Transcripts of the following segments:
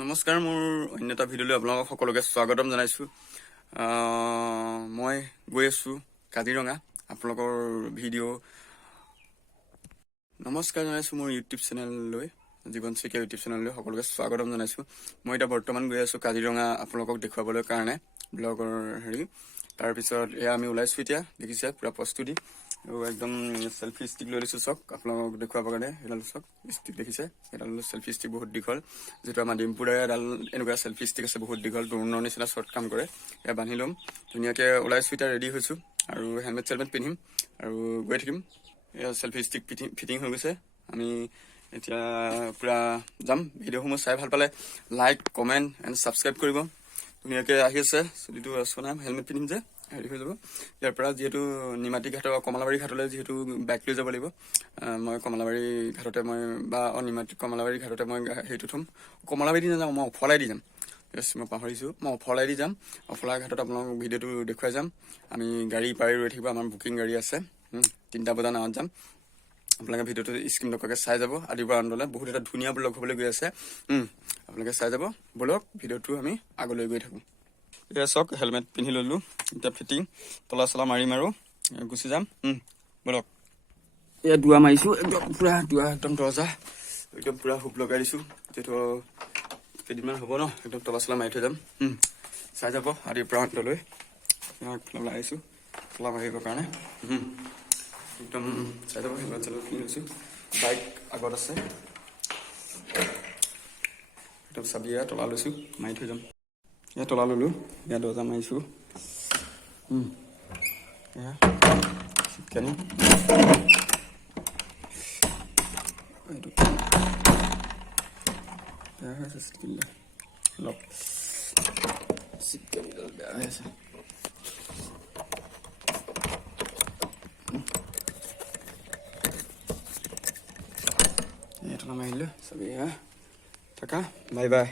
নমস্কাৰ, মোৰ অন্য এটা ভিডিঅ'লৈ আপোনালোকক সকলোকে স্বাগতম জনাইছোঁ। মই গৈ আছোঁ কাজিৰঙা। আপোনালোকৰ ভিডিঅ' নমস্কাৰ জনাইছোঁ মোৰ ইউটিউব চেনেললৈ, জীৱন শইকীয়া ইউটিউব চেনেললৈ সকলোকে স্বাগতম জনাইছোঁ। মই এতিয়া বৰ্তমান গৈ আছোঁ কাজিৰঙা আপোনালোকক দেখুৱাবলৈ কাৰণে ব্লগৰ তাৰপিছত এয়া আমি ওলাইছোঁ এতিয়া, দেখিছে পূৰা প্ৰস্তুতি আৰু একদম চেল্ফি ষ্টিক লৈ লৈছোঁ। চাওক আপোনালোকক দেখুৱাবৰ কাৰণে এডাল চাওক ষ্টিক দেখিছে, এডাল চেল্ফি ষ্টিক বহুত দীঘল, যিটো আমাৰ ডিম্পুৰে এডাল এনেকুৱা চেল্ফি ষ্টিক আছে বহুত দীঘল, ড্ৰোনৰ নিচিনা শ্বৰ্ট কাম কৰে। এয়া বান্ধি ল'ম, ধুনীয়াকৈ ওলাইছোঁ এতিয়া, ৰেডি হৈছোঁ আৰু হেলমেট পিন্ধিম আৰু গৈ থাকিম। এয়া চেল্ফি ষ্টিক ফিটিং হৈ গৈছে। আমি এতিয়া পূৰা যাম। ভিডিঅ'সমূহ চাই ভাল পালে লাইক, কমেণ্ট এণ্ড ছাবস্ক্ৰাইব কৰিব। ধুনীয়াকৈ আহি আছে, চুলিটো চনাম, হেলমেট পিন্ধিম যে হেৰি হৈ যাব। ইয়াৰ পৰা যিহেতু নিমাতী ঘাটৰ কমলাবাৰী ঘাটলৈ যিহেতু বাইক লৈ যাব লাগিব, মই কমলাবাৰী ঘাটতে কমলাবাৰী ঘাটতে মই হেৰিটো থ'ম। কমলাবাৰী দি নাযাওঁ, মই অফলাই দি যাম। মই পাহৰিছোঁ, মই অফলাই দি যাম। অফলা ঘাটত আপোনালোকক ভিডিঅ'টো দেখুৱাই যাম। আমি গাড়ী পাৰি ৰৈ থাকিব, আমাৰ বুকিং গাড়ী আছে। 3টা বজাত নাৱত যাম। আপোনালোকে ভিডিঅ'টো স্ক্ৰীন নকৰাকৈ চাই যাব। আদিৰ পৰা আনন্দলৈ বহুত এটা ধুনীয়া ব্লগ হ'বলৈ গৈ আছে। আপোনালোকে চাই যাব। ব'লক ভিডিঅ'টো আমি আগলৈ গৈ থাকোঁ। এয়া চাওক, হেলমেট পিন্ধি ল'লোঁ, এতিয়া ফিটিং তলা চলা মাৰিম আৰু গুচি যাম। ব'লক। এয়া দুৱা মাৰিছোঁ, একদম পূৰা দুৱা, একদম দৰ্জা একদম পূৰা হুপ লগাই দিছোঁ। যিহেতু কেইদিনমান হ'ব ন, একদম তলা চলা মাৰি থৈ যাম। চাই যাব আদিৰ পৰা অন্তলৈ। আগফালে ওলাই আহিছোঁ তলা মাৰিবৰ কাৰণে। একদম চাই যাব। হেলমেট চেলমেট কিনি লৈছোঁ, বাইক আগত আছে। একদম চাবি এয়া তলা লৈছোঁ, মাৰি থৈ যাম। এয়া তলা ল'লোঁ, এয়া দৰ্জা মাৰিছোঁ। এয়া চিটকানি বেয়া হৈ আছে, চিটকানিডাল অলপ চিটকানিডাল বেয়া হৈ আছে। তলা মাৰিলোঁ, চাবি এয়া থাকা। Bye bye.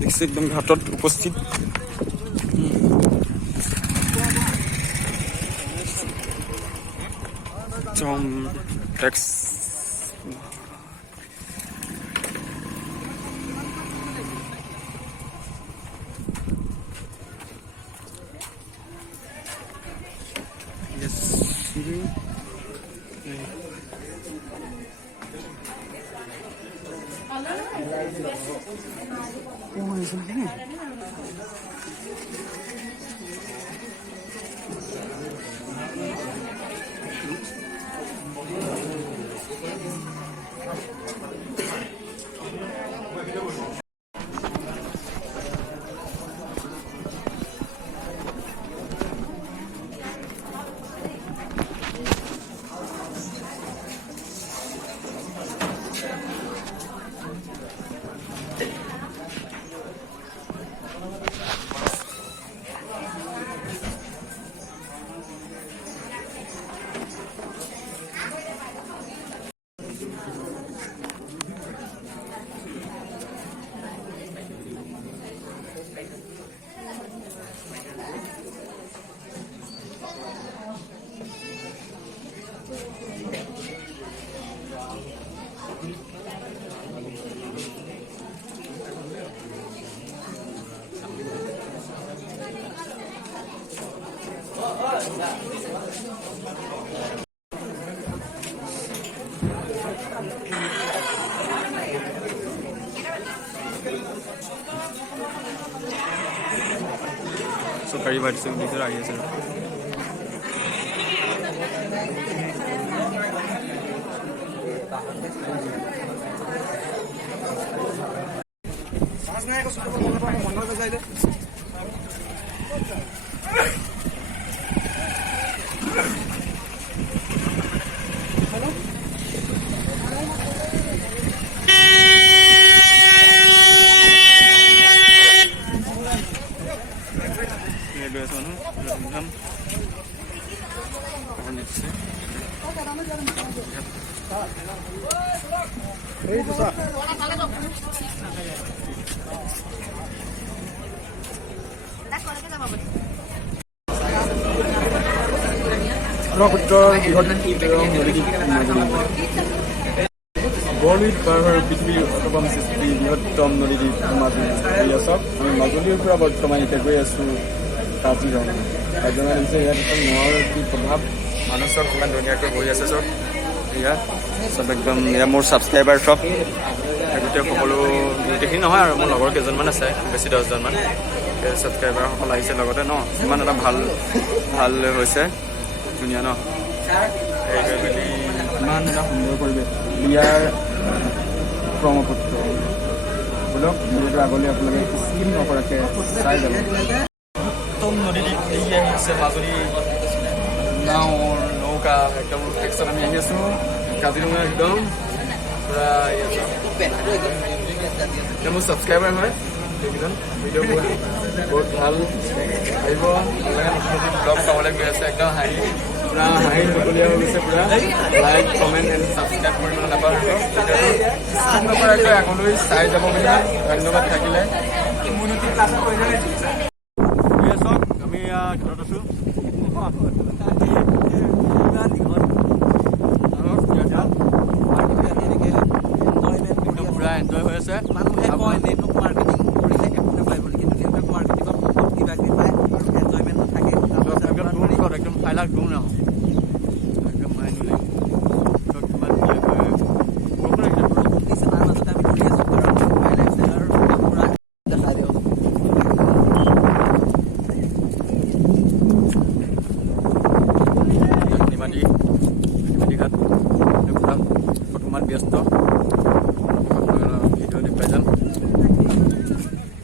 দেখছে একদম ঘাটত উপস্থিত। Tax yes. চৰকাৰী বাৰ্থডে ভিতৰত আহি আছে বৰলুইত পাৰ পৃথিৱীৰ অটকম সৃষ্টি বৃহত্তম নদীদ্বীপ মাজুলী চব আমি মাজুলীৰ পৰা বৰ্তমান এতিয়া গৈ আছোঁ কাজিৰঙা দেখিছে ইয়াত একদম নোৱাৰ কি প্ৰভাৱ মানুহ চব ইমান ধুনীয়াকৈ বহি আছে চব ইয়াত চব একদম এয়া মোৰ ছাবস্ক্ৰাইবাৰ চব গোটেই সকলো গোটেইখিনি নহয় আৰু মোৰ লগৰ কেইজনমান আছে বেছি 10জনমান ছাবস্ক্ৰাইবাৰসকল আহিছে লগতে ন ইমান এটা ভাল হৈছে ধুনীয়া ন এই মেলি ইমান এটা সুন্দৰ পৰিৱেশ ইয়াৰ ব্ৰহ্মপুত্ৰ বোলক ভিডিঅ'টো আগলৈ আপোনালোকে স্কিপ নকৰাকৈ চাই যাব উত্তম নদীদ্বীপ এৰি আহি আছে মাজুলী নাৱৰ নৌকা একদম একচন আমি আহি আছোঁ কাজিৰঙা একদম পূৰা মোৰ ছাবস্ক্ৰাইবাৰ হয় সেইকেইজন ভিডিঅ' বহুত ভাল আহিব ব্লগ চাবলৈ গৈ আছে একদম হাঁহি পূৰা হাঁহি ঢকলীয়া হৈ গৈছে পূৰা লাইক কমেণ্ট এণ্ড ছাবস্ক্ৰাইব কৰিবলৈ নাপাহৰিব ভিডিঅ'টো নকৰাকৈ আগলৈ চাই যাব বুলি ধন্যবাদ থাকিলে আমি ঘৰত আছোঁ পূৰা এনজয় হৈ আছে মানুহে কয় নেটৱৰ্ক মাৰ্কেটিং কৰিলে একো নাপায় বুলি কিন্তু নেটৱৰ্ক মাৰ্কেটিঙত বহুত কিবা কিবি পায় এনজয়মেণ্ট থাকে একদম 5 লাখ দূৰ নাহোঁ একদম মাইণ্ড ব্যস্ত ভিডিঅ' দেখুৱাই যাম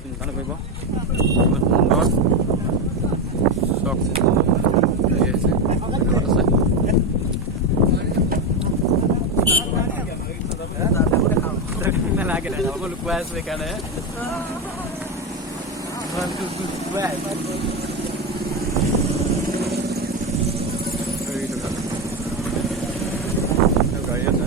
চিন্তা নকৰিব ইমান সুন্দৰ চক নালাগে লুকুৱাই আছো সেইকাৰণে গাড়ী আছে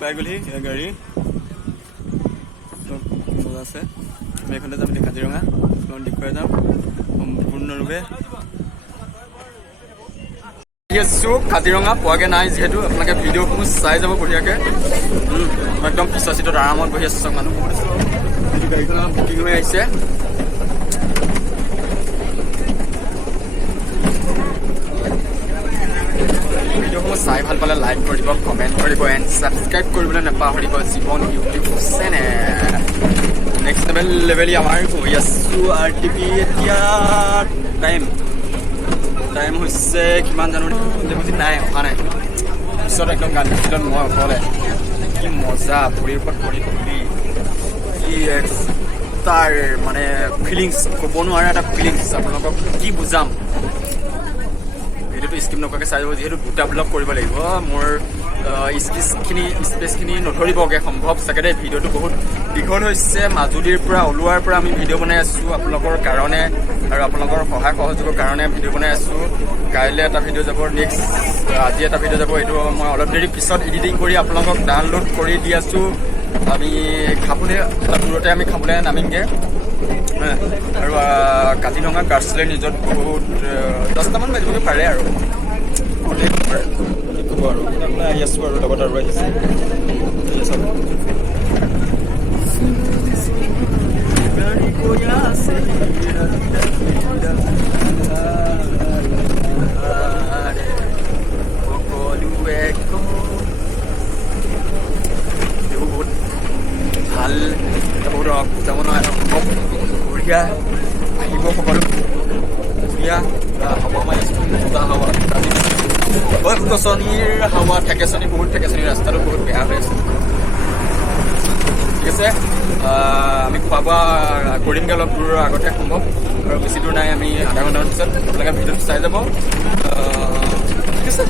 পাই গ'লহি গাড়ী চব মজা আছে আমি এইখনতে যাম এতিয়া কাজিৰঙা দেখুৱাই যাম সম্পূৰ্ণৰূপে আছো কাজিৰঙা পোৱাগে নাই যিহেতু আপোনালোকে ভিডিঅ'সমূহ চাই যাব বঢ়িয়াকে মই একদম পিছৰ চিটত আৰামত বহি আছো চব মানুহ গাড়ীখন বুকিং হৈ আহিছে ভিডিঅ'সমূহ চাই ভাল পালে লাইক কৰিব কমেণ্ট কৰিব এণ্ড ছাবস্ক্ৰাইব কৰিবলৈ নাপাহৰিব জীৱন ইউটিউব চেনেল নেক্সট লেভেলি আমাৰ গৈ আছো RTP এতিয়া টাইম হৈছে কিমান জানো বুজি নাই অহা নাই পিছত একদম গান পিছত মই অকলে কি মজা ভৰিৰ ওপৰত ভৰি ধৰি কি তাৰ মানে ফিলিংছ ক'ব নোৱাৰা এটা ফিলিংছ আপোনালোকক কি বুজাম ভিডিঅ'টো স্কিপ নকৰাকৈ চাই যাব যিহেতু দুটা ব্লগ কৰিব লাগিব মোৰ স্পেচখিনি নধৰিবগৈ সম্ভৱ চাগে দেই ভিডিঅ'টো বহুত দীঘল হৈছে মাজুলীৰ পৰা ওলোৱাৰ পৰা আমি ভিডিঅ' বনাই আছোঁ আপোনালোকৰ কাৰণে আৰু আপোনালোকৰ সহায় সহযোগৰ কাৰণে ভিডিঅ' বনাই আছোঁ কাইলৈ এটা ভিডিঅ' যাব নেক্সট আজি এটা ভিডিঅ' যাব এইটো মই অলপ দেৰি পিছত এডিটিং কৰি আপোনালোকক ডাউনলোড কৰি দি আছোঁ আমি খাবলৈ দূৰতে আমি খাবলৈ নামিমগৈ আৰু কাজিৰঙা গাৰ্লছলেণ্ড ৰিজৰ্ট বহুত 10টামান বাজিবগৈ পাৰে আৰু ক'ব আৰু আহি আছোঁ আৰু লগত আৰু আহিছে বহুত ভাল বহুত যাব নোৱাৰে বঢ়িয়া আহিব সকলো বঢ়িয়া হাৱা মাৰি আছোঁ মজা হাৱা গছ গছনিৰ হাৱা ঠেকেচনি বহুত ঠেকেচনি ৰাস্তাটো বহুত বেয়া হৈ আছে ঠিক আছে আমি খোৱা বোৱা কৰিমগৈ অলপ দূৰৰ আগতে সম্ভৱ আৰু বেছি দূৰ নাই আমি আধা ঘণ্টাৰ পিছত আপোনালোকে ভিডিঅ'টো চাই যাব ঠিক আছে